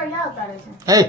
कहिया उतारे थे? है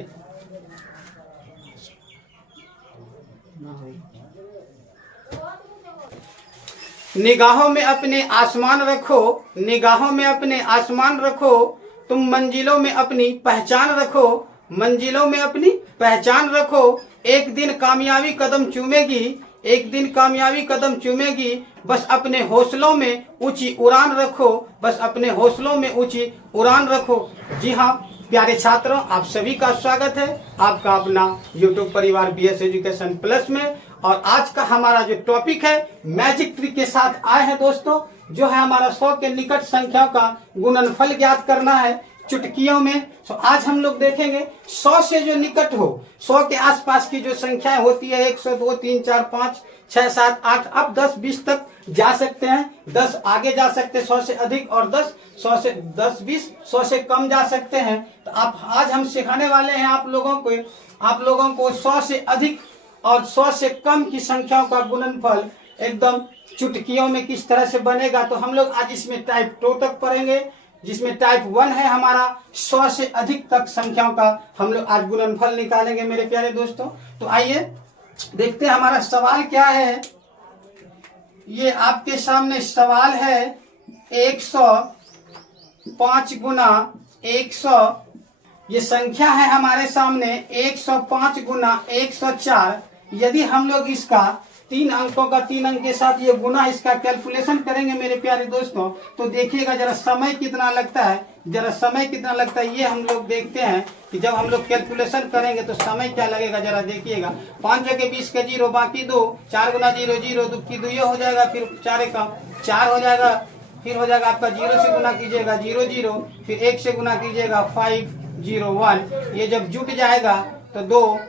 निगाहों में अपने आसमान रखो, निगाहों में अपने आसमान रखो, तुम मंजिलों में अपनी पहचान रखो, मंजिलों में अपनी पहचान रखो। एक दिन कामयाबी कदम चूमेगी, एक दिन कामयाबी कदम चूमेगी, बस अपने हौसलों में ऊंची उड़ान रखो, बस अपने हौसलों में ऊंची उड़ान रखो। जी हाँ प्यारे छात्रों, आप सभी का स्वागत है आपका अपना YouTube परिवार BS एजुकेशन प्लस में। और आज का हमारा जो टॉपिक है मैजिक ट्रिक के साथ आए हैं दोस्तों, जो है हमारा 100 के निकट संख्याओं का गुणनफल ज्ञात करना है चुटकियों में। तो आज हम लोग देखेंगे 100 से जो निकट हो, 100 के आसपास की जो संख्याएं होती है 100, 2, 3, 4, 5, 6, 7, 8, अब 10, 20 तक जा सकते हैं, 10 आगे जा सकते हैं 100 से अधिक, और 10, 100 से 10, 20, 100 से कम जा सकते हैं। तो आप आज हम सिखाने वाले हैं आप लोगों को 100 से अधिक और 100 से कम की संख्याओं का गुणनफल एकदम चुटकियों में किस तरह से बनेगा। तो हम लोग आज इसमें टाइप 2 तक पढ़ेंगे, जिसमें टाइप 1 है हमारा 100 से अधिक तक संख्याओं का हम लोग आज गुणनफल निकालेंगे मेरे प्यारे दोस्तों। तो आइए देखते हैं हमारा सवाल क्या है। ये आपके सामने सवाल है 105 गुना 100, ये संख्या है हमारे सामने 105 गुना 104। यदि हम लोग इसका 3 अंकों का 3 अंक के साथ ये गुना इसका कैलकुलेशन करेंगे मेरे प्यारे दोस्तों, तो देखिएगा जरा समय कितना लगता है, ये हम लोग देखते हैं कि जब हम लोग कैलकुलेशन करेंगे तो समय क्या लगेगा जरा देखिएगा। 5 जगह 20 के 0 बाकी 2, 4 गुना 0 0, 2 की 2 हो जाएगा, फिर 4 कम 4 हो जाएगा, फिर हो जाएगा आपका 0 से गुना कीजिएगा 0 0, फिर 1 से गुना कीजिएगा 5 0 1। ये जब जुट जाएगा तो 2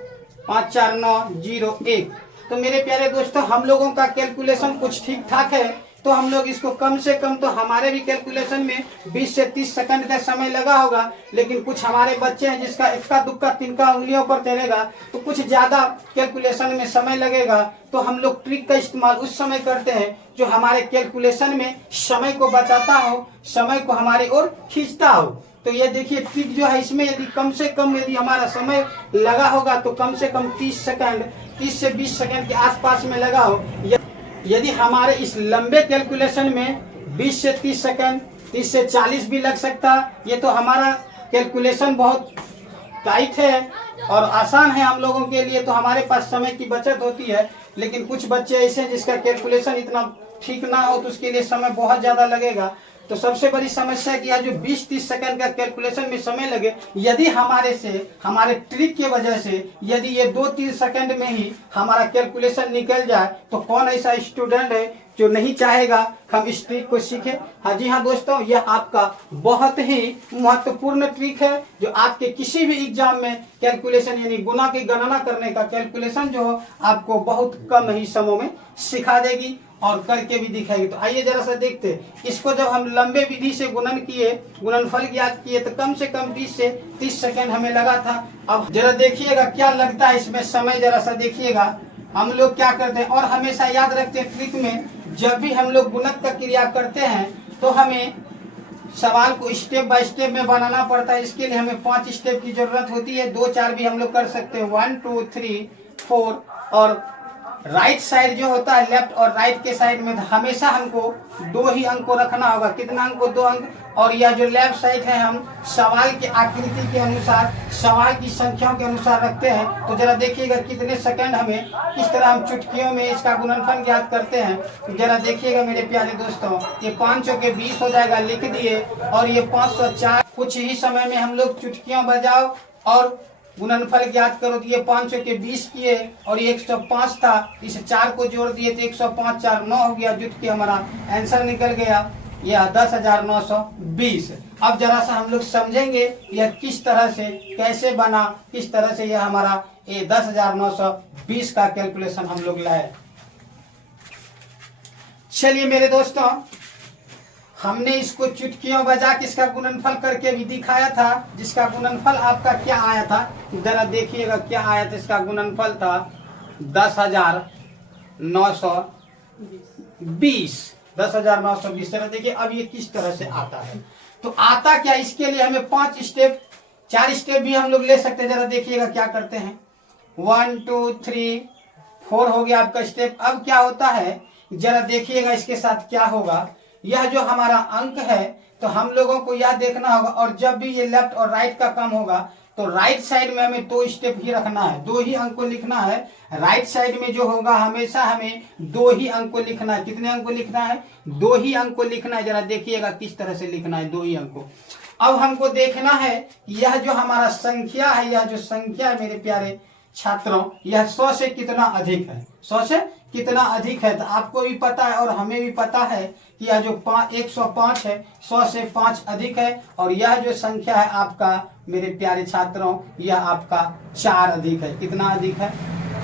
5 4 9 0 1। तो मेरे प्यारे दोस्तों हम लोगों का कैलकुलेशन कुछ ठीक ठाक है, तो हम लोग इसको कम से कम, तो हमारे भी कैलकुलेशन में 20 से 30 सेकंड का समय लगा होगा, लेकिन कुछ हमारे बच्चे हैं जिसका इक्का दुक्का तिनका उंगलियों पर चलेगा, तो कुछ ज्यादा कैलकुलेशन में समय लगेगा। तो हम लोग ट्रिक का इस्तेमाल उस समय करते हैं जो हमारे कैलकुलेशन में समय को बचाता हो, समय को हमारी ओर खींचता हो। तो ये देखिए ट्रिक जो है, इसमें यदि कम से कम यदि हमारा समय लगा होगा तो कम से कम 30 से 20 सेकंड के आसपास में लगा हो। यदि हमारे इस लंबे कैलकुलेशन में 20 से 30 सेकंड, 30 से 40 भी लग सकता, ये तो हमारा कैलकुलेशन बहुत टाइट है और आसान है हम लोगों के लिए, तो हमारे पास समय की बचत होती है। लेकिन कुछ बच्चे ऐसे हैं जिसका कैलकुलेशन इतना ठीक ना हो, तो उसके लिए समय बहुत ज्यादा लगेगा। तो सबसे बड़ी समस्या क्या है, जो 20-30 सेकंड का कैलकुलेशन में समय लगे, यदि हमारे ट्रिक की वजह से यदि ये 2-3 सेकंड में ही हमारा कैलकुलेशन निकल जाए, तो कौन ऐसा स्टूडेंट है जो नहीं चाहेगा हम इस ट्रिक को सीखें। हाँ जी हाँ दोस्तों, यह आपका बहुत ही महत्वपूर्ण ट्रिक है, जो आपके किसी भी एग्जाम में कैलकुलेशन यानी गुना की गणना करने का कैलकुलेशन जो हो आपको बहुत कम ही समय में सिखा देगी और करके भी दिखाएगी। तो आइए जरा सा देखते हैं इसको। जब हम लंबे विधि से गुणनफल ज्ञात किए तो कम से कम 20 से 30 सेकंड हमें लगा था। अब जरा देखिएगा क्या लगता है इसमें समय, जरा सा देखिएगा हम लोग क्या करते हैं। और हमेशा याद रखते हैं ट्रिक में जब भी हम लोग गुणक का क्रिया करते हैं तो हमें सवाल को स्टेप बाय स्टेप में बनाना पड़ता है। इसके लिए हमें 5 स्टेप की जरूरत होती है, 2-4 भी हम लोग कर सकते हैं, 1 2 3 4। और राइट साइड जो होता है, लेफ्ट और राइट के साइड में हमेशा हमको 2 ही अंक को रखना होगा। कितना अंक को? 2 अंक। और यह जो लेफ्ट साइड है हम सवाल की आकृति के अनुसार, सवाल की संख्याओं के अनुसार रखते हैं। तो जरा देखिएगा कितने सेकंड हमें किस तरह हम चुटकियों में इसका गुणनफल ज्ञात करते हैं। तो जरा देखिएगा मेरे प्यारे दोस्तों, ये 5 के 20 हो जाएगा, लिख दिए। और ये 504, कुछ ही समय में हम लोग चुटकियां बजाओ और गुणनफल ज्ञात करो। तो ये 5 के 20 किए और ये 105 था, इस 4 को जोड़ दिए तो 105 4 9 हो गया, जुट के हमारा आंसर निकल गया, यह 10,920। अब जरा सा हम लोग समझेंगे यह किस तरह से कैसे बना, किस तरह से यह हमारा ये 10,920 का कैलकुलेशन हम लोग लाए। चलिए मेरे दोस्तों, हमने इसको चुटकियों बजा के इसका गुणनफल करके भी दिखाया था, जिसका गुणनफल आपका क्या आया था जरा देखिएगा क्या आया था। इसका गुणनफल था 10,920। 10,920। जरा देखिए अब ये किस तरह से आता है। तो आता क्या, इसके लिए हमें 5 स्टेप 4 स्टेप भी हम लोग ले सकते हैं। जरा देखिएगा क्या करते हैं। 1 2 3 4 हो गया आपका स्टेप। अब क्या होता है, जरा देखिएगा इसके साथ क्या होगा। यह जो हमारा अंक है तो हम लोगों को यह देखना होगा, और जब भी ये लेफ्ट और राइट का काम होगा तो राइट साइड में हमें 2 स्टेप ही रखना है, 2 ही अंक को लिखना है। राइट साइड में जो होगा हमेशा हमें 2 ही अंक को लिखना है। कितने अंक को लिखना है? 2 ही अंक को लिखना है। जरा देखिएगा किस तरह से लिखना है 2 ही अंक को। अब हमको देखना है कि यह जो हमारा संख्या है, यह जो संख्या है मेरे प्यारे छात्रों, यह 100 से कितना अधिक है, 100 से कितना अधिक है। तो आपको भी पता है और हमें भी पता है कि यह जो 105 है 100 से 5 अधिक है, और यह जो संख्या है आपका मेरे प्यारे छात्रों, यह आपका 4 अधिक है। कितना अधिक है?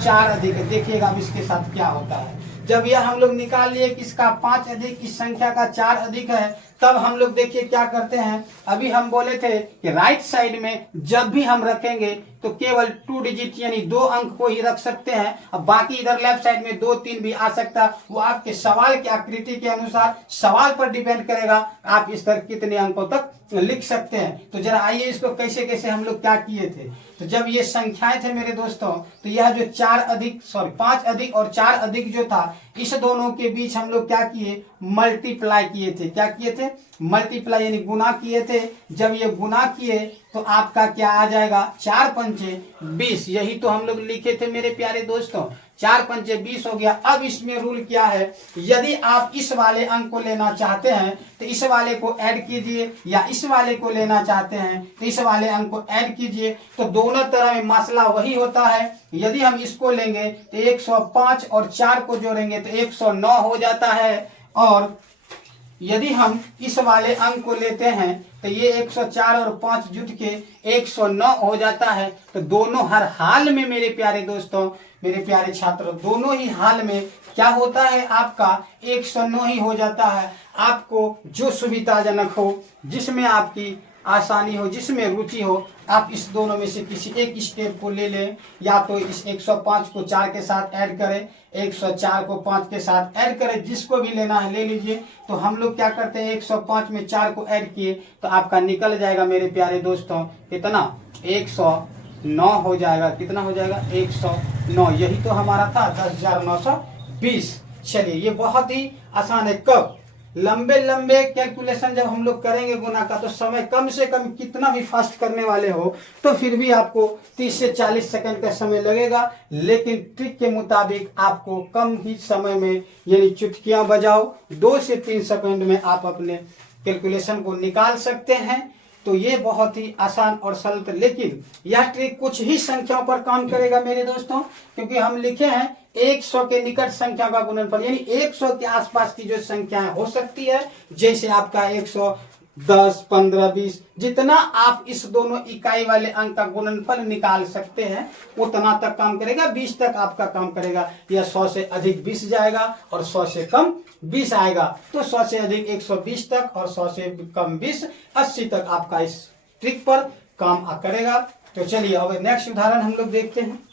4 अधिक है। देखिएगा अब इसके साथ क्या होता है। जब यह हम लोग निकाल लिए कि इसका 5 अधिक, इस संख्या का 4 अधिक है, तब हम लोग देखिए क्या करते हैं। अभी हम बोले थे कि राइट साइड में जब भी हम रखेंगे तो केवल 2 डिजिट यानी 2 अंक को ही रख सकते हैं। अब बाकी इधर लेफ्ट साइड में 2 3 भी आ सकता है, वो आपके सवाल की आकृति के अनुसार सवाल पर डिपेंड करेगा, आप इस तरह कितने अंकों तक लिख सकते हैं। तो जरा आइए इसको कैसे कैसे हम लोग क्या किए थे। तो जब ये संख्याएं थे मेरे दोस्तों, तो यह जो 5 अधिक और 4 अधिक जो था, इस दोनों के बीच हम लोग क्या किए? मल्टीप्लाई किए थे। क्या किए थे? मल्टीप्लाई यानी गुना किए थे। जब ये गुना किए तो आपका क्या आ जाएगा? 4 पंचे 20। यही तो हम लोग लिखे थे मेरे प्यारे दोस्तों। 4 पंचे 20 हो गया। अब इसमें रूल क्या है, यदि आप इस वाले अंक को लेना चाहते हैं तो इस वाले को ऐड कीजिए, या इस वाले को लेना चाहते हैं तो इस वाले अंक को ऐड कीजिए। तो दोनों तरह में मसला वही होता है। यदि हम इसको लेंगे तो 105 और 4 को जोड़ेंगे तो 109 हो जाता है, और यदि हम इस वाले अंक को लेते हैं तो ये 104 और 5 जुट के 109 हो जाता है। तो दोनों हर हाल में मेरे प्यारे दोस्तों, मेरे प्यारे छात्रों, दोनों ही हाल में क्या होता है आपका 109 ही हो जाता है। आपको जो सुविधाजनक हो, जिसमें आपकी आसानी हो, जिसमें रुचि हो, आप इस दोनों में से किसी एक स्टेप को ले लें। या तो इस 105 को 4 के साथ ऐड करें, 104 को 5 के साथ ऐड करें, जिसको भी लेना है ले लीजिए। तो हम लोग क्या करते हैं, 105 में 4 को ऐड किए तो आपका निकल जाएगा मेरे प्यारे दोस्तों कितना? 109 हो जाएगा। कितना हो जाएगा? 109। यही तो हमारा था 10,920। चलिए ये बहुत ही आसान है। कब? लंबे लंबे कैलकुलेशन जब हम लोग करेंगे गुना का, तो समय कम से कम कितना भी फास्ट करने वाले हो तो फिर भी आपको 30 से 40 सेकंड का समय लगेगा, लेकिन ट्रिक के मुताबिक आपको कम ही समय में यानी चुटकियां बजाओ 2 से 3 सेकंड में आप अपने कैलकुलेशन को निकाल सकते हैं। तो ये बहुत ही आसान और सरल, लेकिन यह ट्रिक कुछ ही संख्याओं पर काम करेगा मेरे दोस्तों, क्योंकि हम लिखे हैं 100 के निकट संख्या का गुणनफल, यानी 100 के आसपास की जो संख्याएं हो सकती है, जैसे आपका 110, 15, 20, जितना आप इस दोनों इकाई वाले अंक का गुणनफल निकाल सकते हैं उतना तक काम करेगा। 20 तक आपका काम करेगा। या 100 से अधिक 20 जाएगा और 100 से कम 20 आएगा। तो 100 से अधिक 120 तक और 100 से कम 20, 80 तक आपका इस ट्रिक पर काम करेगा। तो चलिए अब नेक्स्ट उदाहरण हम लोग देखते हैं।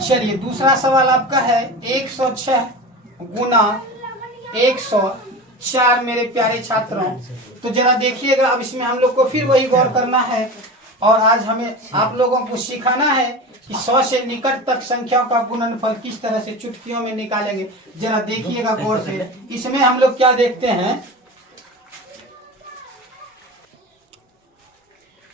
चलिए दूसरा सवाल आपका है 106 गुना 104 मेरे प्यारे छात्रों। तो जरा देखिएगा, अब इसमें हम लोग को फिर वही गौर करना है, और आज हमें आप लोगों को सिखाना है कि 100 से निकट तक संख्याओं का गुणनफल किस तरह से चुटकियों में निकालेंगे। जरा देखिएगा गौर से। इसमें हम लोग क्या देखते हैं,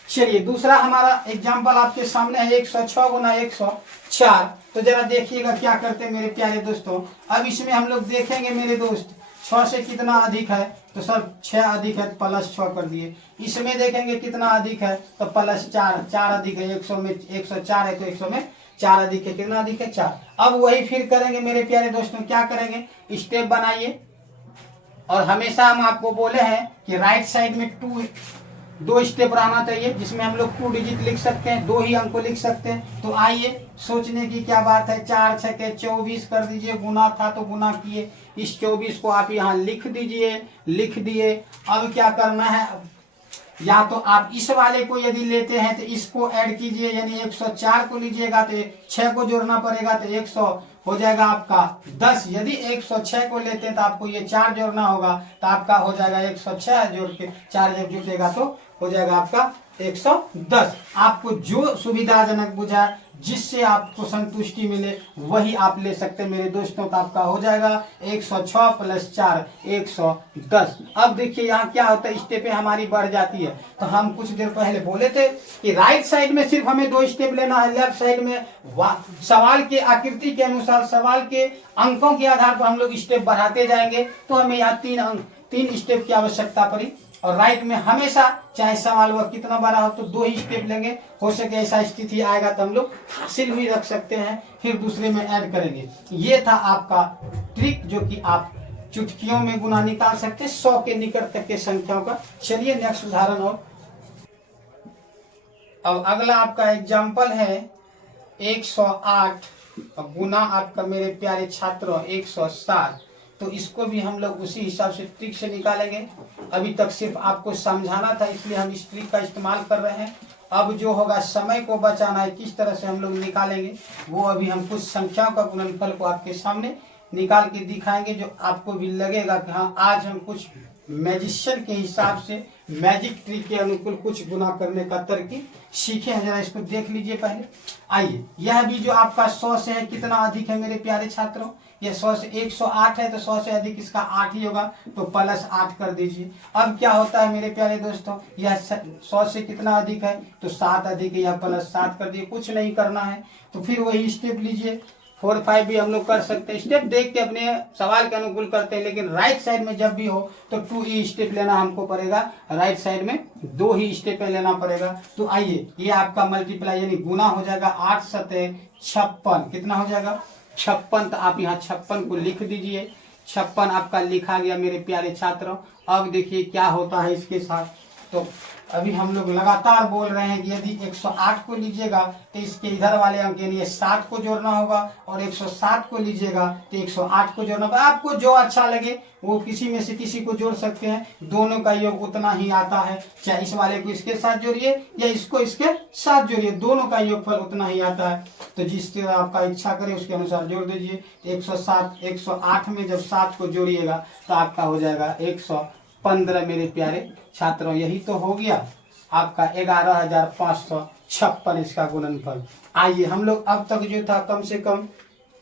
चलिए दूसरा हमारा एग्जाम्पल आपके सामने है 106 गुना 104। तो जरा देखिएगा क्या करते हैं मेरे प्यारे दोस्तों। अब इसमें हम लोग देखेंगे मेरे दोस्त 6 से कितना अधिक है, तो सर 6 अधिक है प्लस 6 कर दिए। इसमें देखेंगे कितना अधिक है तो प्लस 4, 4 अधिक है। 100 में 104 है तो 100 में 4 अधिक है। कितना अधिक है? 4। अब वही फिर करेंगे मेरे प्यारे दोस्तों। क्या करेंगे? स्टेप बनाइए, और हमेशा हम आपको बोले हैं कि राइट साइड में 2 स्टेप रहना चाहिए, जिसमें हम लोग 2 डिजिट लिख सकते हैं, 2 ही अंक को लिख सकते हैं। तो आइए, सोचने की क्या बात है। 4 छके 24 कर दीजिए। गुना था तो गुना किए, इस 24 को आप यहाँ लिख दीजिए। लिख दिए। अब क्या करना है, या तो आप इस वाले को यदि लेते हैं तो इसको ऐड कीजिए, यानी 104 को लीजिएगा तो 6 को जोड़ना पड़ेगा तो 100 हो जाएगा आपका 10। यदि 106 को लेते हैं तो आपको ये 4 जोड़ना होगा, तो आपका हो जाएगा 106 जोड़ के 4 जब जुटेगा तो हो जाएगा आपका 110। आपको जो सुविधाजनक बुझा, जिससे आपको संतुष्टि मिले वही आप ले सकते हैं मेरे दोस्तों। तो आपका हो जाएगा 106 + 4 110। अब देखिए यहाँ क्या होता है, स्टेपें हमारी बढ़ जाती है। तो हम कुछ देर पहले बोले थे कि राइट साइड में सिर्फ हमें 2 स्टेप लेना है, लेफ्ट साइड में सवाल के आकृति के अनुसार, सवाल के अंकों के आधार पर हम लोग स्टेप बढ़ाते जाएंगे। तो हमें यहाँ 3 स्टेप की आवश्यकता पड़ी। और राइट में हमेशा चाहे सवाल वह कितना बड़ा हो तो 2 ही स्टेप लेंगे। हो सके ऐसा स्थिति आएगा तो हम लोग हासिल भी रख सकते हैं, फिर दूसरे में ऐड करेंगे। ये था आपका ट्रिक जो कि आप चुटकियों में गुना निकाल सकते हैं 100 के निकट तक के संख्याओं का। चलिए नेक्स्ट उदाहरण। और अब अगला आपका एग्जाम्पल है 108 गुना आपका मेरे प्यारे छात्रों 107। तो इसको भी हम लोग उसी हिसाब से ट्रिक से निकालेंगे। अभी तक सिर्फ आपको समझाना था, इसलिए हम इस ट्रिक का इस्तेमाल कर रहे हैं। अब जो होगा, समय को बचाना है, किस तरह से हम लोग निकालेंगे वो अभी हम कुछ संख्याओं का गुणनफल को आपके सामने निकाल के दिखाएंगे, जो आपको भी लगेगा कि हाँ आज हम कुछ मैजिशियन के हिसाब से, मैजिक ट्रिक के अनुकूल कुछ गुना करने का तरकीब सीखे हैं। जरा इसको देख लीजिए पहले। आइए, यह भी जो आपका 100 से है, कितना अधिक है मेरे प्यारे छात्रों? ये 100 से 108 है, तो 100 से अधिक इसका 8 ही होगा, तो +8 कर दीजिए। अब क्या होता है मेरे प्यारे दोस्तों, यह 100 से कितना अधिक है तो 7 अधिक है, यह +7 कर दिए। कुछ नहीं करना है, तो फिर वही स्टेप लीजिए। 4, 5 भी हम लोग कर सकते हैं, स्टेप देख के अपने सवाल के अनुकूल करते हैं। लेकिन राइट साइड में जब भी हो तो 2 ही स्टेप लेना हमको पड़ेगा, राइट साइड में 2 ही स्टेप लेना पड़ेगा। तो आइए, ये आपका मल्टीप्लाई यानी गुना हो जाएगा 8 × 7 = 56। कितना हो जाएगा? 56। तो आप यहाँ 56 को लिख दीजिए। 56 आपका लिखा गया मेरे प्यारे छात्रों। अब देखिए क्या होता है इसके साथ। तो अभी हम लोग लगातार बोल रहे हैं कि यदि 108 को लीजिएगा तो इसके इधर वाले अंक यानी 7 को जोड़ना होगा, और 107 को लीजिएगा तो 108 को जोड़ना होगा। आपको जो अच्छा लगे वो किसी में से किसी को जोड़ सकते हैं, दोनों का योग उतना ही आता है। चाहे इस वाले को इसके साथ जोड़िए या इसको इसके साथ जोड़िए, दोनों का योगफल उतना ही आता है। तो जिस तरह आपका इच्छा करे उसके अनुसार जोड़ दीजिए। 107 108 में जब 7 को जोड़िएगा तो आपका हो जाएगा 115 मेरे प्यारे छात्रों। यही तो हो गया आपका 11,556 इसका गुणनफल। आइए, हम लोग अब तक जो था कम से कम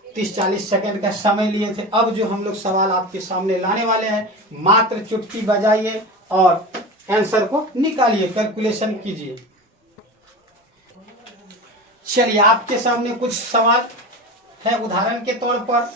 30-40 सेकंड का समय लिए थे। अब जो हम लोग सवाल आपके सामने लाने वाले हैं, मात्र चुटकी बजाइए और आंसर को निकालिए, कैलकुलेशन कीजिए। चलिए, आपके सामने कुछ सवाल है। उदाहरण के तौर पर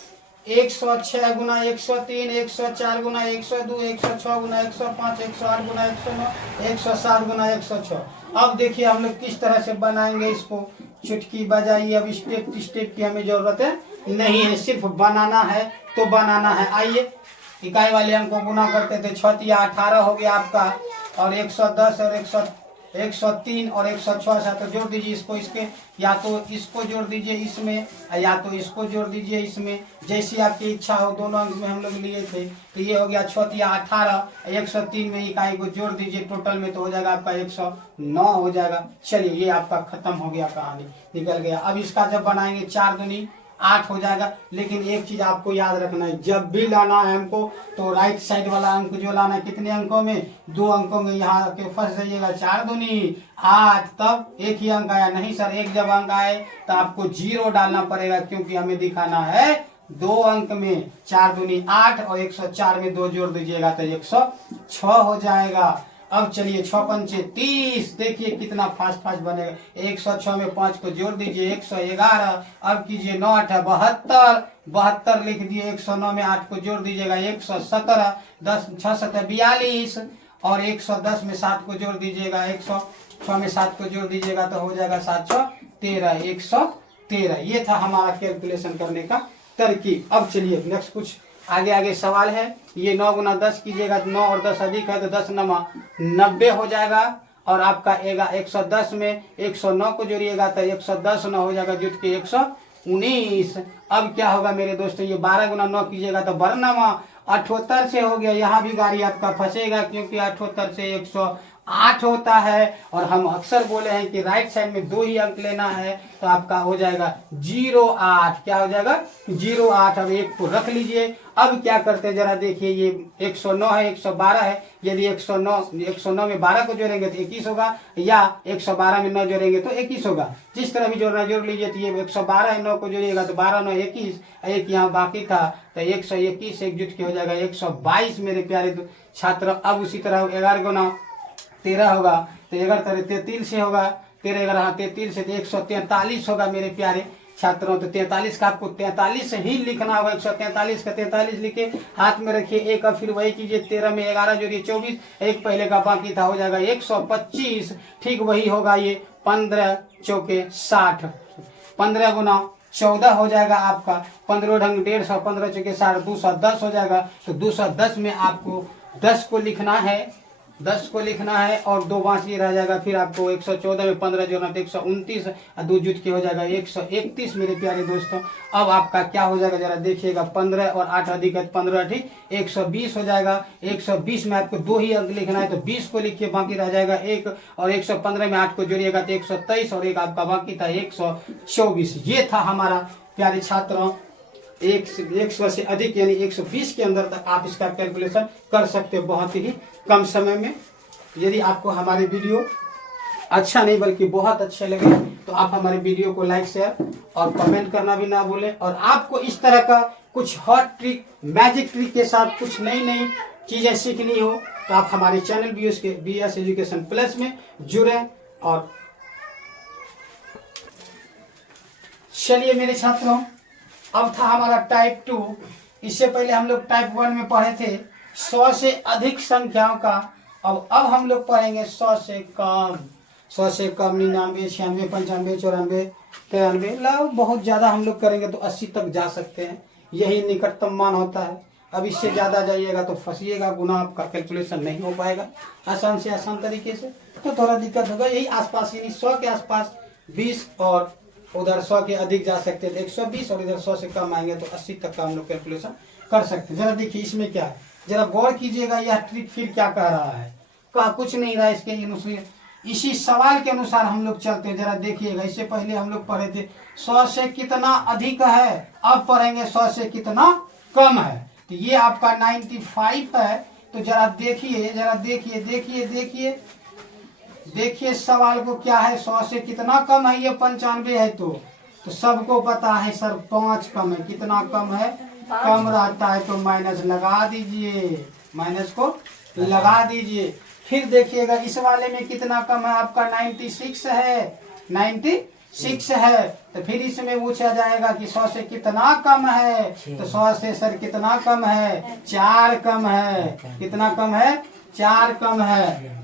106 गुना 103, 104 गुना 102, 106 गुना 105, 108 गुना 109, 107 गुना 106। अब देखिए हम लोग किस तरह से बनाएंगे इसको। चुटकी बजाइए। अब स्टेप की हमें जरूरत है नहीं है, सिर्फ बनाना है तो बनाना है। आइए, इकाई वाले अंक को गुना करते थे। 6 × 18 हो गया आपका, और 110 और 103 और 106 तो जोड़ दीजिए इसको इसके, या तो इसको जोड़ दीजिए इसमें या तो इसको जोड़ दीजिए इसमें, जैसी आपकी इच्छा हो। दोनों अंक में हम लोग लिए थे। तो ये हो गया 6 × 18, 103 में इकाई को जोड़ दीजिए टोटल में, तो हो जाएगा आपका 109 हो जाएगा। चलिए, ये आपका खत्म हो गया, कहानी निकल गया। अब इसका जब बनाएंगे 4 दूनी 8 हो जाएगा। लेकिन एक चीज आपको याद रखना है, जब भी लाना है हमको तो राइट साइड वाला अंक जो लाना है, कितने अंकों में? 2 अंकों में। यहाँ के फंस जाइएगा, 4 दूनी 8, तब एक ही अंक आया। नहीं सर, एक जब अंक आए तो आपको 0 डालना पड़ेगा, क्योंकि हमें दिखाना है 2 अंक में। 4 दूनी 8 और 104 में 2 जोड़ दीजिएगा तो 106 हो जाएगा। अब चलिए 6 × 5 = 30। देखिए कितना फास्ट बनेगा। 106 में 5 को जोड़ दीजिए 111। अब कीजिए 9 × 8 = 72 लिख दिए। 109 में 8 को जोड़ दीजिएगा 117। 10 × 6 = 42, और 110 में 7 को जोड़ दीजिएगा 106 में 7 को जोड़ दीजिएगा तो हो जाएगा 713 113। ये था हमारा कैलकुलेशन करने का तरकीब। अब चलिए नेक्स्ट कुछ आगे सवाल है। ये 9 × 10 कीजिएगा तो 9 और 10 अधिक है तो 10 × 9 90 हो जाएगा। और आपका 110 में 109 को जोड़िएगा तो 110 9 हो जाएगा, जुट के 119। अब क्या होगा मेरे दोस्तों, ये 12 × 9 कीजिएगा तो 12 × 9 78 से हो गया। यहाँ भी गाड़ी आपका फंसेगा, क्योंकि 78 से 8 होता है। और हम अक्सर बोले हैं कि राइट साइड में 2 ही अंक लेना है, तो आपका हो जाएगा 08। क्या हो जाएगा 08। अब 1 को रख लीजिए। अब क्या करते हैं जरा देखिए, ये 109 है, 112 है। यदि 109 में 12 को जोड़ेंगे तो 21 होगा, या 112 में 9 जोड़ेंगे तो 21 होगा। जिस तरह भी जोड़ना जोड़ लीजिए। तो ये 112 है, 9 को जोड़िएगा तो 12 9 21, एक यहाँ बाकी था तो 121 एक जुट के हो जाएगा 122 मेरे प्यारे छात्र। अब उसी तरह 11 गुना 13 होगा तो 11 33 से होगा, 13 11 33 से 143 होगा मेरे प्यारे छात्रों। तो 43 का आपको 43 ही लिखना होगा। 143 का 43 लिखे, हाथ में रखिए। एक अब फिर वही कीजिए, 13 में 11 जोड़िए 24, एक पहले का बाकी था, हो जाएगा 125। ठीक वही होगा ये 15 चौके 60, 15 गुना 14 हो जाएगा आपका। 15 ढंग 150, 15 चौके 60, 210 हो जाएगा। तो 210 में आपको 10 को लिखना है, 10 को लिखना है और 2 बाकी रह जाएगा। फिर आपको 114 में 15 जोड़ना तो 129 और 2 जुट के हो जाएगा 131 मेरे प्यारे दोस्तों। अब आपका क्या हो जाएगा जरा देखिएगा, 15 और 8 अधिक 15 ठीक 120 हो जाएगा। 120 में आपको 2 ही अंक लिखना है तो 20 को लिखिए, बाकी रह जाएगा 1। और 115 में 8 को जोड़िएगा तो 123 और एक आपका बाकी था 124। ये था हमारा प्यारे छात्रों 100 से अधिक यानी 120 के अंदर तक आप इसका कैलकुलेशन कर सकते हो बहुत ही कम समय में। यदि आपको हमारे वीडियो अच्छा नहीं बल्कि बहुत अच्छे लगे तो आप हमारे वीडियो को लाइक शेयर और कमेंट करना भी ना भूलें। और आपको इस तरह का कुछ हॉट ट्रिक मैजिक ट्रिक के साथ कुछ नई नई चीजें सीखनी हो तो आप हमारे चैनल BS एजुकेशन प्लस में जुड़े। और चलिए मेरे छात्रों, अब था हमारा टाइप 2। इससे पहले हम लोग टाइप 1 में पढ़े थे 100 से अधिक संख्याओं का। अब हम लोग पढ़ेंगे 100 से कम। 100 से कम 99 96 95 94 93, बहुत ज्यादा हम लोग करेंगे तो 80 तक जा सकते हैं, यही निकटतम मान होता है। अब इससे ज्यादा जाइएगा तो फंसिएगा, गुना आपका कैलकुलेशन नहीं हो पाएगा आसान से आसान तरीके से, तो थोड़ा दिक्कत होगा। यही आसपास यानी 100 के आसपास 20 और उधर 100 के अधिक जा सकते हैं तो 120 और इधर 100 से कम आएंगे तो 80 तक का हम लोग कैलकुलेशन कर सकते हैं। जरा देखिए इसमें क्या है, जरा गौर कीजिएगा यह ट्रिक फिर क्या कह रहा है। कहा कुछ नहीं रहा इसके अनुसार, इसी सवाल के अनुसार हम लोग चलते हैं। जरा देखिएगा, इससे पहले हम लोग पढ़े थे 100 से कितना अधिक है, अब पढ़ेंगे 100 से कितना कम है। तो ये आपका 95 है। तो जरा देखिए, जरा देखिए देखिए देखिए देखिए सवाल को क्या है, 100 से कितना कम है, ये 95 है। तो सबको पता है सर 5 कम है। कितना कम है, कम रहता है तो माइनस लगा दीजिए, माइनस को लगा दीजिए। फिर देखिएगा इस वाले में कितना कम है, आपका 96 है, 96 है। तो फिर इसमें पूछा जाएगा कि 100 से कितना कम है, तो 100 से सर कितना कम है, 4 कम है। कितना कम है, 4 कम है।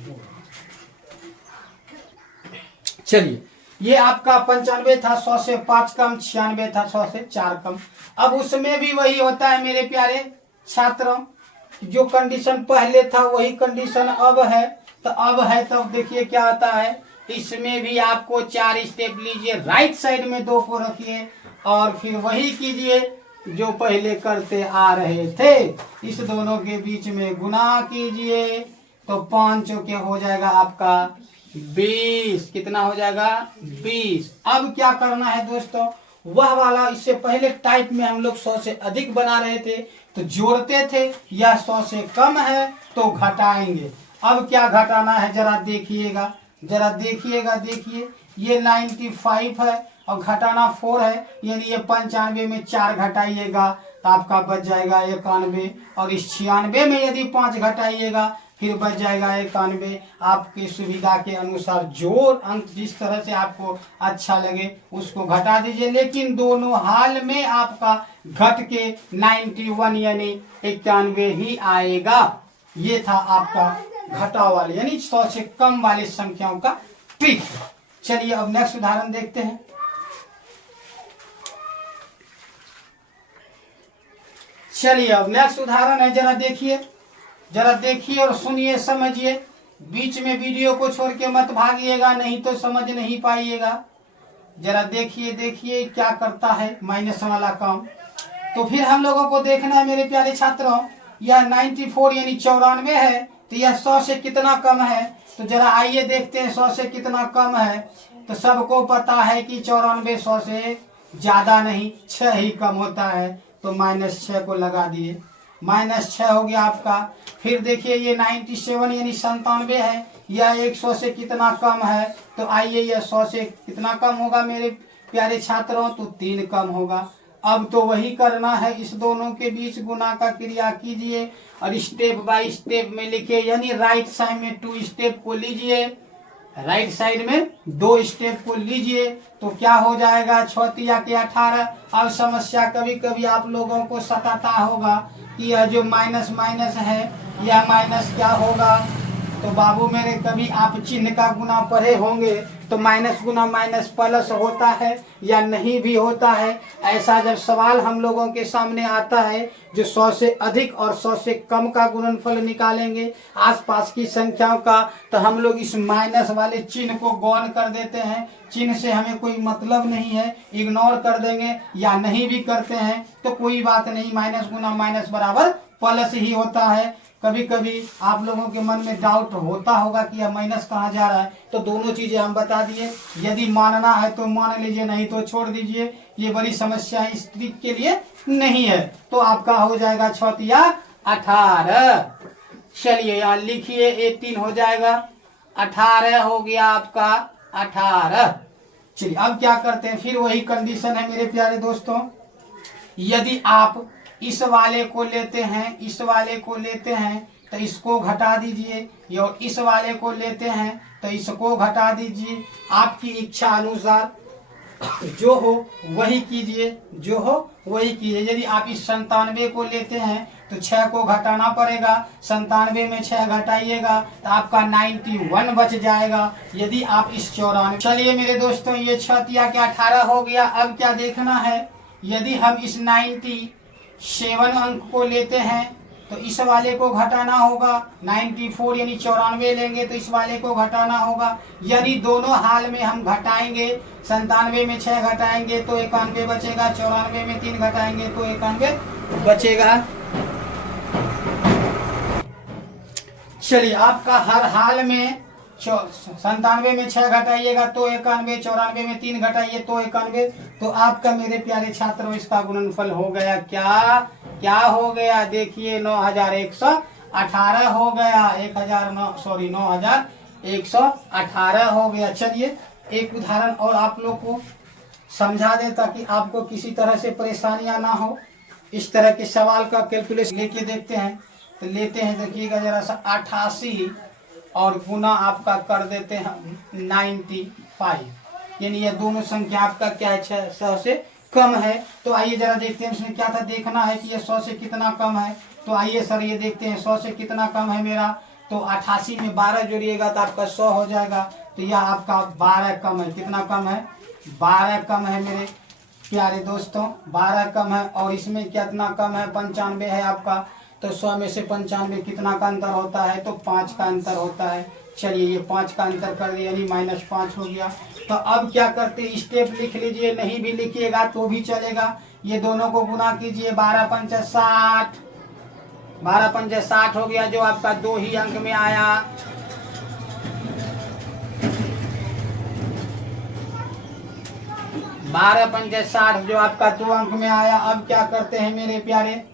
चलिए ये आपका 95 था, 100 से 5 कम, 96 था, 100 से 4 कम। अब उसमें भी वही होता है मेरे प्यारे छात्रों, जो कंडीशन पहले था वही कंडीशन अब है। तो अब है तब देखिए क्या आता है, इसमें भी आपको 4 स्टेप लीजिए, राइट साइड में 2 को रखिए और फिर वही कीजिए जो पहले करते आ रहे थे। इस दोनों के बीच में गुना कीजिए तो 5 चौके हो जाएगा आपका 20। कितना हो जाएगा, 20। अब क्या करना है दोस्तों, वह वाला इससे पहले टाइप में हम लोग 100 से अधिक बना रहे थे तो जोड़ते थे, यह 100 से कम है तो घटाएंगे। अब क्या घटाना है जरा देखिएगा, जरा देखिएगा, देखिए ये 95 है और घटाना 4 है, यानी ये 95 में 4 घटाइएगा तो आपका बच जाएगा 91। और इस 96 में यदि 5 घटाइएगा फिर बच जाएगा 91। आपकी सुविधा के अनुसार जो अंक जिस तरह से आपको अच्छा लगे उसको घटा दीजिए, लेकिन दोनों हाल में आपका घट के 91 यानी 91 ही आएगा। ये था आपका घटाव वाले यानी 100 से कम वाली संख्याओं का ट्रिक। चलिए अब नेक्स्ट उदाहरण देखते हैं। चलिए अब नेक्स्ट उदाहरण है, जरा देखिए, जरा देखिए और सुनिए, समझिए। बीच में वीडियो को छोड़ के मत भागिएगा, नहीं तो समझ नहीं पाइएगा। जरा देखिए, देखिए क्या करता है माइनस वाला काम। तो फिर हम लोगों को देखना है मेरे प्यारे छात्रों, यह 94 यानी 94 है तो यह 100 से कितना कम है, तो जरा आइए देखते हैं 100 से कितना कम है। तो सबको पता है कि 94 100 से ज्यादा नहीं, 6 ही कम होता है। तो -6 को लगा दिए, -6 हो गया आपका। फिर देखिए ये 97 यानी 97 है, यह 100 से कितना कम है। तो आइए यह 100 से कितना कम होगा मेरे प्यारे छात्रों, तो 3 कम होगा। अब तो वही करना है, इस दोनों के बीच गुना का क्रिया कीजिए और स्टेप बाय स्टेप में लिखिए, यानी राइट साइड में 2 स्टेप को लीजिए, राइट साइड में 2 स्टेप को लीजिए। तो क्या हो जाएगा, 6 तिया के 18। अब समस्या कभी कभी आप लोगों को सताता होगा कि यह जो माइनस माइनस है यह माइनस क्या होगा। तो बाबू मेरे कभी आप चिन्ह का गुना पढ़े होंगे, तो माइनस गुना माइनस प्लस होता है या नहीं भी होता है। ऐसा जब सवाल हम लोगों के सामने आता है जो 100 से अधिक और 100 से कम का गुणनफल निकालेंगे आसपास की संख्याओं का, तो हम लोग इस माइनस वाले चिन्ह को गौण कर देते हैं। चिन्ह से हमें कोई मतलब नहीं है, इग्नोर कर देंगे या नहीं भी करते हैं तो कोई बात नहीं, माइनस गुना माइनस बराबर प्लस ही होता है। कभी कभी आप लोगों के मन में डाउट होता होगा कि यह माइनस कहाँ जा रहा है, तो दोनों चीजें हम बता दिए। यदि मानना है तो मान लीजिए, नहीं तो छोड़ दीजिए, ये बड़ी समस्या इस ट्रिक के लिए नहीं है। तो आपका हो जाएगा 6 तिया 18। चलिए यहाँ लिखिए, 18 हो जाएगा, 18 हो गया आपका 18। चलिए अब क्या करते हैं, फिर वही कंडीशन है मेरे प्यारे दोस्तों। यदि आप इस वाले को लेते हैं, इस वाले को लेते हैं तो इसको घटा दीजिए, और इस वाले को लेते हैं तो इसको घटा दीजिए। आपकी इच्छा अनुसार जो हो वही कीजिए, जो हो वही कीजिए। यदि आप इस 97 को लेते हैं तो 6 को घटाना पड़ेगा, 97 में 6 घटाइएगा तो आपका 91 बच जाएगा। यदि आप इस 94, चलिए मेरे दोस्तों ये 6 तिया के 18 हो गया। अब क्या देखना है, यदि हम इस 97 अंक को लेते हैं तो इस वाले को घटाना होगा, 94 यानी 94 लेंगे तो इस वाले को घटाना होगा। यानी दोनों हाल में हम घटाएंगे, 97 में 6 घटाएंगे तो 91 बचेगा, 94 में 3 घटाएंगे तो 91 बचेगा। चलिए आपका हर हाल में 97 में 6 घटाइएगा तो 91, 94 में 3 घटाइए तो 91। तो आपका मेरे प्यारे छात्रों इसका गुणनफल हो गया क्या, क्या हो गया, देखिए 9118 हो गया, 9118 हो गया। चलिए एक उदाहरण और आप लोग को समझा दे ताकि आपको किसी तरह से परेशानियां ना हो। इस तरह के सवाल का कैलकुलेशन लेके देखते हैं। तो लेते हैं, देखिएगा जरा सा, 88 और गुना आपका कर देते हैं 95, यानी ये दोनों संख्या आपका क्या है, 100 से कम है। तो आइए जरा देखते हैं इसमें क्या था, देखना है कि ये 100 से कितना कम है। तो आइए सर ये देखते हैं 100 से कितना कम है मेरा। तो 88 में 12 जोड़िएगा तो आपका 100 हो जाएगा। तो यह आपका 12 कम है, कितना कम है, 12 कम है मेरे प्यारे दोस्तों, 12 कम है। और इसमें कितना कम है, 95 है आपका। तो 100 में से 95 कितना का अंतर होता है, तो 5 का अंतर होता है। चलिए ये 5 का अंतर कर दिया, यानी -5 हो गया। तो अब क्या करते, स्टेप लिख लीजिए, नहीं भी लिखिएगा तो भी चलेगा। ये दोनों को गुना कीजिए, 12 पंच 60, 12 पंच 60 हो गया, जो आपका 2 ही अंक में आया। बारह पंच 60 जो आपका 2 अंक में आया। अब क्या करते हैं मेरे प्यारे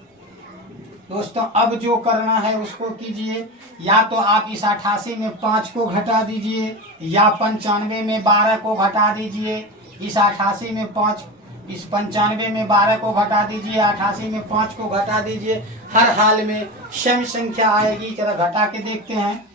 दोस्तों, अब जो करना है उसको कीजिए। या तो आप इस 88 में 5 को घटा दीजिए, या 95 में 12 को घटा दीजिए। इस 88 में 5, इस 95 में 12 को घटा दीजिए, 88 में 5 को घटा दीजिए। हर हाल में सम संख्या आएगी। जरा घटा के देखते हैं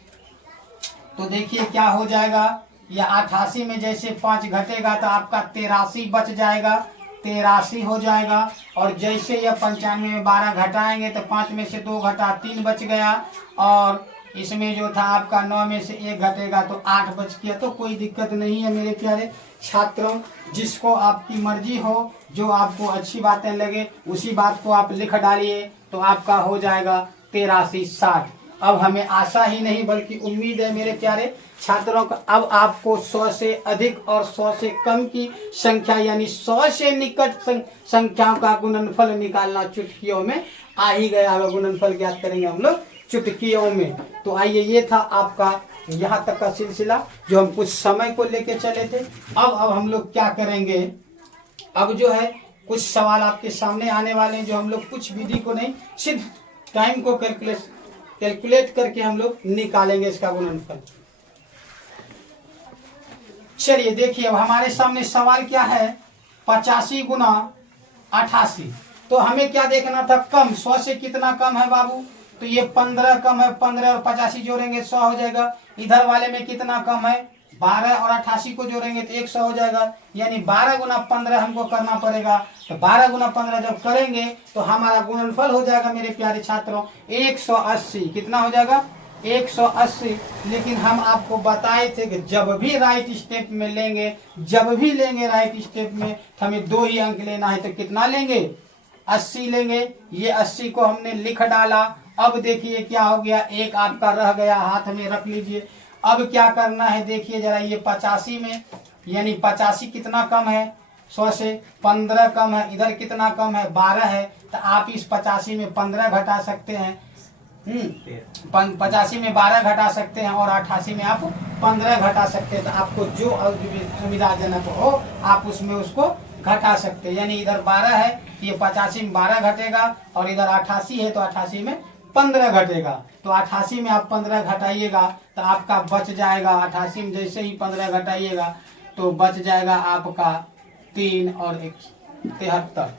तो देखिए क्या हो जाएगा। यह 88 में जैसे 5 घटेगा तो आपका 83 बच जाएगा, 83 हो जाएगा। और जैसे यह 95 में 12 घटाएंगे तो 5 में से 2 घटा 3 बच गया। और इसमें जो था आपका 9 में से 1 घटेगा तो 8 बच गया। तो कोई दिक्कत नहीं है मेरे प्यारे छात्रों, जिसको आपकी मर्जी हो, जो आपको अच्छी बातें लगे उसी बात को आप लिख डालिए। तो आपका हो जाएगा 8360। अब हमें आशा ही नहीं बल्कि उम्मीद है मेरे प्यारे छात्रों का, अब आपको 100 से अधिक और 100 से कम की संख्या यानी 100 से निकट संख्याओं का गुणनफल निकालना चुटकियों में आ ही गया होगा। गुणनफल ज्ञात करेंगे हम लोग चुटकियों में। तो आइए, ये था आपका यहाँ तक का सिलसिला जो हम कुछ समय को लेके चले थे। अब हम लोग क्या करेंगे, अब जो है कुछ सवाल आपके सामने आने वाले हैं जो हम लोग कुछ विधि को नहीं, सिर्फ टाइम को कैलकुलेट करके हम लोग निकालेंगे इसका गुणनफल। चलिए देखिए, अब हमारे सामने सवाल क्या है, 85 गुना 88। तो हमें क्या देखना था, कम, 100 से कितना कम है बाबू, तो ये 15 कम है, 15 और 85 जोड़ेंगे 100 हो जाएगा। इधर वाले में कितना कम है, 12 और 88 को जोड़ेंगे तो 100 हो जाएगा। यानी 12 गुना 15 हमको करना पड़ेगा। तो 12 गुना 15 जब करेंगे तो हमारा गुणनफल हो जाएगा मेरे प्यारे छात्रों 180। कितना हो जाएगा, 180। लेकिन हम आपको बताए थे कि जब भी राइट स्टेप में लेंगे, जब भी लेंगे राइट स्टेप में, हमें 2 ही अंक लेना है। तो कितना लेंगे, 80 लेंगे। ये 80 को हमने लिख डाला। अब देखिए क्या हो गया, एक आपका रह गया, हाथ में रख लीजिए। अब क्या करना है, देखिए जरा, ये 85 में, यानी 85 कितना कम है, 100 से 15 कम है। इधर कितना कम है, 12 है। तो आप इस 85 में 15 घटा सकते हैं। 85 में 12 घटा सकते हैं और 88 में आप 15 घटा सकते हैं। तो आपको जो सुविधाजनक हो आप उसमें उसको घटा सकते हैं। यानी इधर 12 है, ये 85 में 12 घटेगा, और इधर 88 है तो 88 में 15 घटेगा। तो 88 में आप 15 घटाइएगा तो आपका बच जाएगा, 88 में जैसे ही 15 घटाइएगा तो बच जाएगा आपका 3 और 1 73।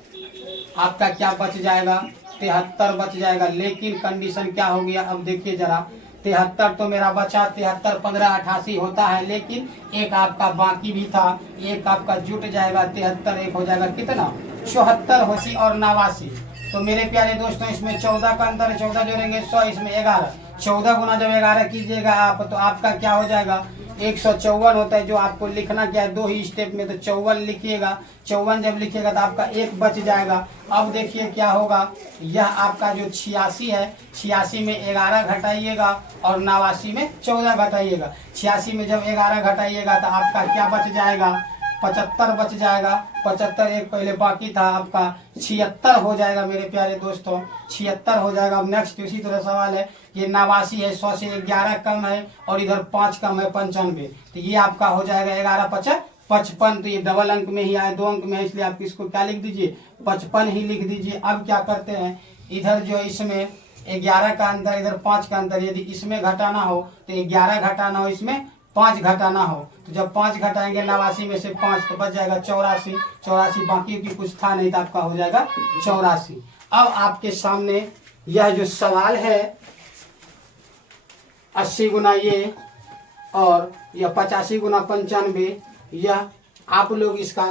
आपका क्या बच जाएगा, 73 बच जाएगा। लेकिन कंडीशन क्या हो गया, अब देखिए जरा, 73 तो मेरा बचा, 73 15 88 होता है, लेकिन एक आपका बाकी भी था, एक आपका जुट जाएगा, 73 एक हो जाएगा कितना, 74, 80 और 89। तो मेरे प्यारे दोस्तों इसमें 14 का अंतर है, 14 जोड़ेंगे 100, इसमें 11। 14 गुना जब 11 कीजिएगा आप तो आपका क्या हो जाएगा, 154 होता है। जो आपको लिखना क्या है, 2 ही स्टेप में, तो 54 लिखिएगा। 54 जब लिखिएगा तो आपका 1 बच जाएगा। अब देखिए क्या होगा, यह आपका जो 86 है, 86 में 11 घटाइएगा और 89 में 14 घटाइएगा। 86 में जब 11 घटाइएगा तो आपका क्या बच जाएगा, 75 बच जाएगा। 75 एक पहले बाकी था, आपका 76 हो जाएगा मेरे प्यारे दोस्तों, 76 हो जाएगा। अब नेक्स्ट इसी तरह सवाल है, ये 89 है, 100 से 11 कम है और इधर 5 कम है, 95। तो ये आपका हो जाएगा 11 5 55। तो ये डबल अंक में ही आए, 2 अंक में है, इसलिए आप इसको क्या लिख दीजिए, 55 ही लिख दीजिए। अब क्या करते हैं, इधर जो इसमें 11 का अंतर, इधर 5 का अंतर, यदि इसमें घटाना हो तो 11 घटाना हो, इसमें 5 घटाना हो, तो जब 5 घटाएंगे 89 में से 5 तो बच जाएगा 84। 84 बाकी की कुछ था नहीं तो आपका हो जाएगा 84। अब आपके सामने यह जो सवाल है 80 गुना ये और यह 85 गुना 95, यह आप लोग इसका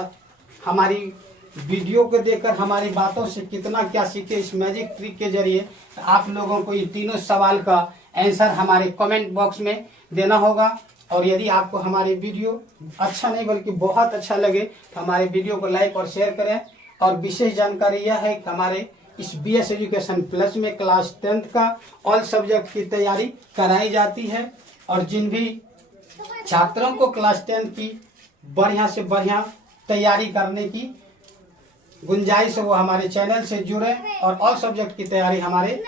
हमारी वीडियो को देखकर हमारी बातों से कितना क्या सीखे इस मैजिक ट्रिक के जरिए। तो आप लोगों को ये तीनों सवाल का आंसर हमारे कमेंट बॉक्स में देना होगा। और यदि आपको हमारे वीडियो अच्छा नहीं बल्कि बहुत अच्छा लगे तो हमारे वीडियो को लाइक और शेयर करें। और विशेष जानकारी यह है कि हमारे इस BS एजुकेशन प्लस में क्लास 10th का ऑल सब्जेक्ट की तैयारी कराई जाती है। और जिन भी छात्रों को क्लास 10th की बढ़िया से बढ़िया तैयारी करने की गुंजाइश है वो हमारे चैनल से जुड़े, और ऑल सब्जेक्ट की तैयारी हमारे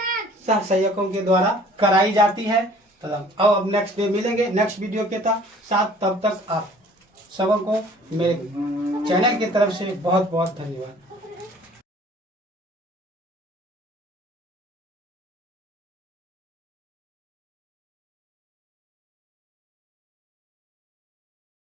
सहसहायकों के द्वारा कराई जाती है। तो अब नेक्स्ट डे मिलेंगे नेक्स्ट वीडियो के साथ। तब तक आप सबों को मेरे चैनल की तरफ से बहुत बहुत धन्यवाद।